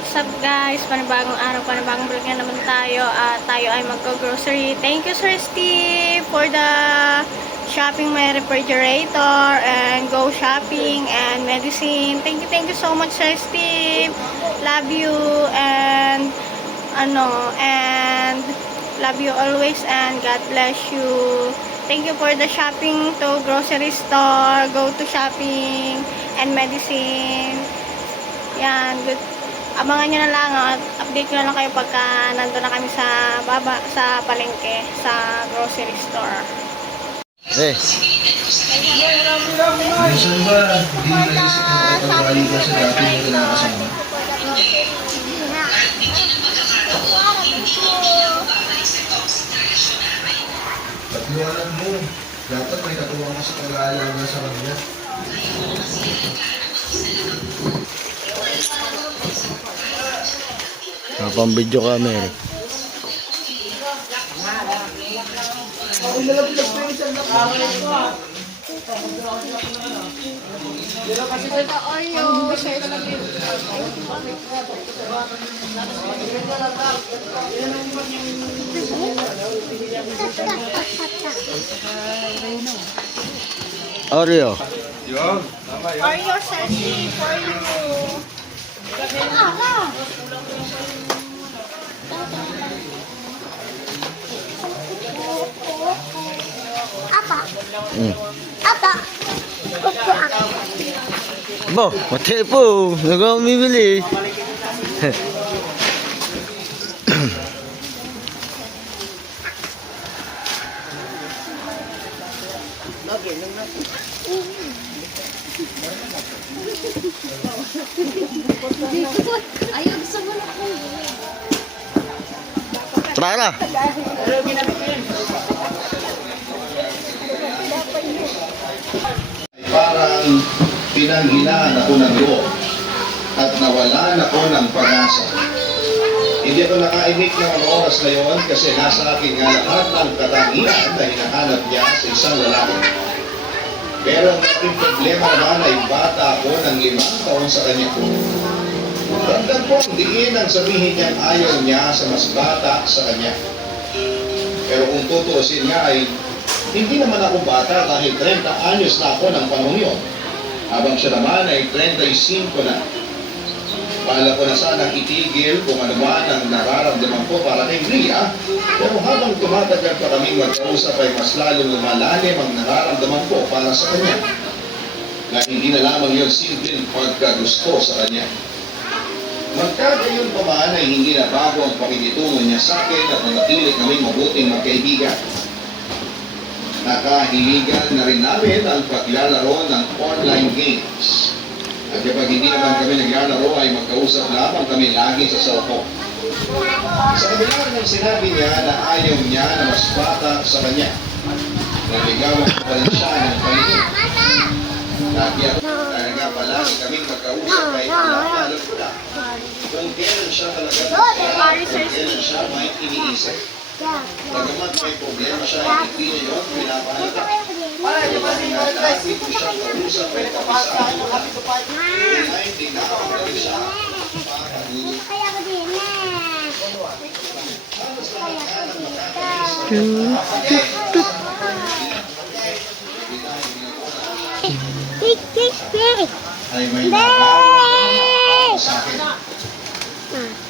what's up guys? Panibagong araw, panibagong vlog na naman tayo. At tayo ay magko-grocery. Thank you Sir Steve for the shopping my refrigerator and go shopping and medicine. Thank you so much Sir Steve. Love you and love you always and God bless you. Thank you for the shopping to grocery store, go to shopping and medicine. Yan, good. Abangan nyo na lang, update nyo na lang kayo pagka nandun na kami sa baba, sa palengke, sa grocery store. Eh. Minsan ba, hindi mo naisip na pagkakali ka sa dati mo kinakasama? Pagliwanag mo, dapat may katuwang ka sa pag-aalaga sa kanila. Kapang video camera. Oreo. Oreo Sashi for you. Apa? Apa? Kuku ako. Bo, mati po. Nagawa bibili. Ayaw, gusto mo na ako. Tara na. Parang pinanghinaan ako ng loob at nawalan ako ng pag-asa. Hindi ako nakaimik ng mga oras na yun kasi nasa akin nga lahat ng katangian na hinahanap niya sa isang lalaki. Pero ang aking problema naman ay bata ako ng 5 taon sa kanya. Ramdam ko ang diin ang sabihin niyang ayaw niya sa mas bata sa kanya. Pero kung tutuusin nga ay hindi naman ako bata dahil 30 anyos na ako ng panahon yun. Habang siya naman ay 35 na. Pala ko na sanang itigil kung ano man ang nararamdaman ko para kay Ria. Pero habang tumatagal pa kaming magkausap ay mas lalong lumalalim ang nararamdaman ko para sa kanya. Na hindi na lamang yun simpleng pagkagusto sa kanya. Magkagayon pa man ay hindi na bago ang pakikitungo niya sa akin at manatili kaming mabuting magkaibigan. Nakahiligan na rin namin ang paglalaro ng online games. At kapag hindi naman kami naglalaro ay magkausap lamang kami lagi sa cellphone. Sa kabila ng sinabi niya na ayaw niya na mas bata sa kanya, naligawan ko pa rin siya ng paligid. Nakiyak talaga palagi kaming magkausap kahit alam ko na kung kailan siya talaga kung kailan siya may iniisip. Bagamat may problema siya, hindi niya yun pinapahalaga. Lagi ko siya kausap ay kapisaan ko lang. Ay, hindi na ako gawin siya. Kaya ko din ay may nakaw sa akin.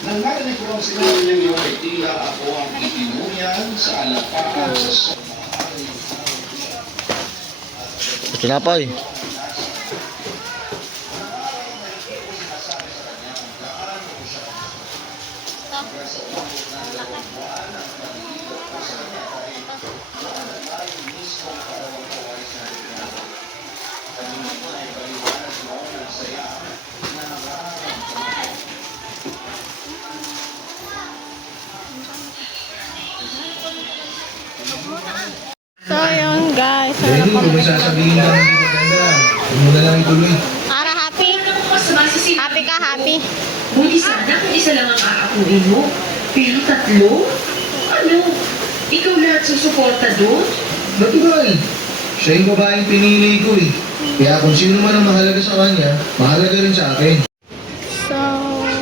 Nang narinig ko ang sinabi niya yun ay tila ako ang itinuyan sa alapakan sa somahan. Tinapay. So yun guys, Jenny, kung may sasabihin na hindi maganda, huwag mo na lang ituloy. para happy? Happy ka, happy? Buti sana kung isa lang ang aakuin mo. Pero 3? Ano? Ikaw lahat susuporta doon? Natural. Siya yung babaeng pinili ko eh. Kaya kung sino man ang mahalaga sa kanya, mahalaga rin sa akin. So,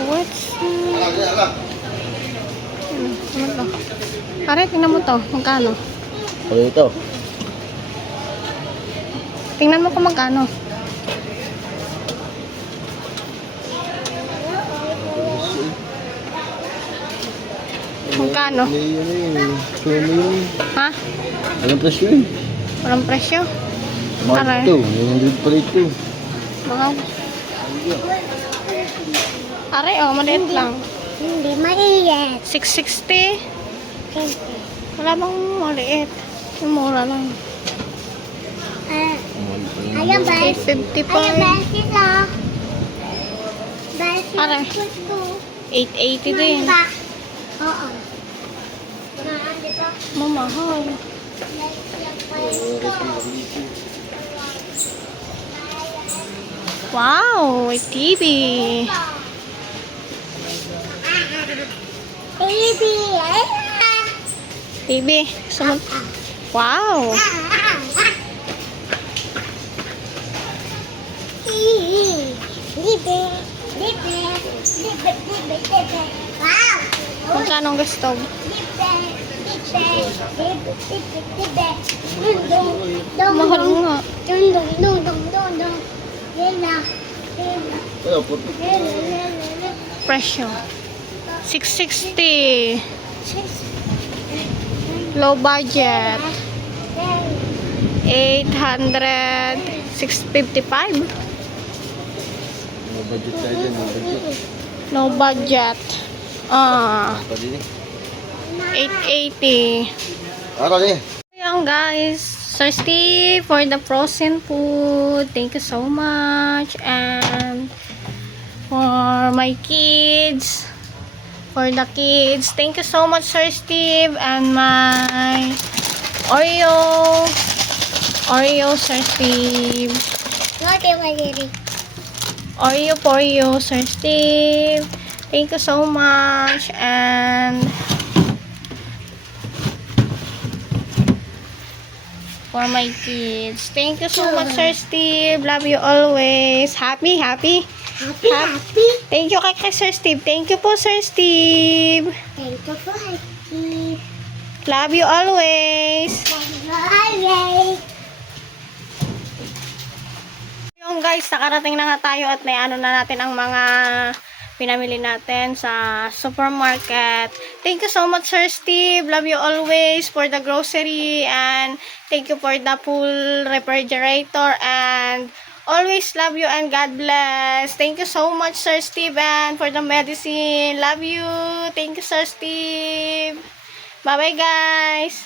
what's Pare, tingnan mo to. Magkano? Ano ito? Tingnan mo kung magkano. Magkano? May ano yun. Show mo yun. Ha? Anong presyo yun? Walang presyo? Mahal Aray. ito. 100 pala ito. Mahal. Are, oh, maliit lang. Hindi maiit. 660. Wala bang maliit? Yung mura lang. Ayan ba? 855. Ayan ba sila? Basi Aray. gusto. 880 din. Ba? Oo. Mahal, di ba? Mamahal. Wow, may TV. Baby! TV. Sumunod. Wow. Libe! Libe! Libe! Libe! Libe! Wow! Magkano ang gusto? Libe! Libe! Libe! Libe! Libe! Dundong! Dong! Mahal nga. Dundong! Dundong! Dundong! Lela! Lela! Ano, puti. Lela! Lela! Presyo. 660. Low budget. 800. 655. May budget tayo dyan. May budget. No budget. Ah, Pa din eh. 880. Aral eh. Ayan guys, Sir Steve for the frozen food. Thank you so much. And for my kids, for the kids, thank you so much Sir Steve. And my Oreo Sir Steve. Lagi maliri. Oreo for you Sir Steve. Thank you so much. And for my kids, thank you so much Sir Steve. Love you always. Happy. Happy, happy. Thank you kay Sir Steve. Thank you po Sir Steve. Thank you for happy. Love you always. Bye. Yung guys, nakarating na nga tayo at naiano na natin ang mga pinamili natin sa supermarket. Thank you so much Sir Steve. Love you always for the grocery, and thank you for the full refrigerator, and always love you and God bless. Thank you so much Sir Steve, and for the medicine. Love you. Thank you Sir Steve. Bye bye guys.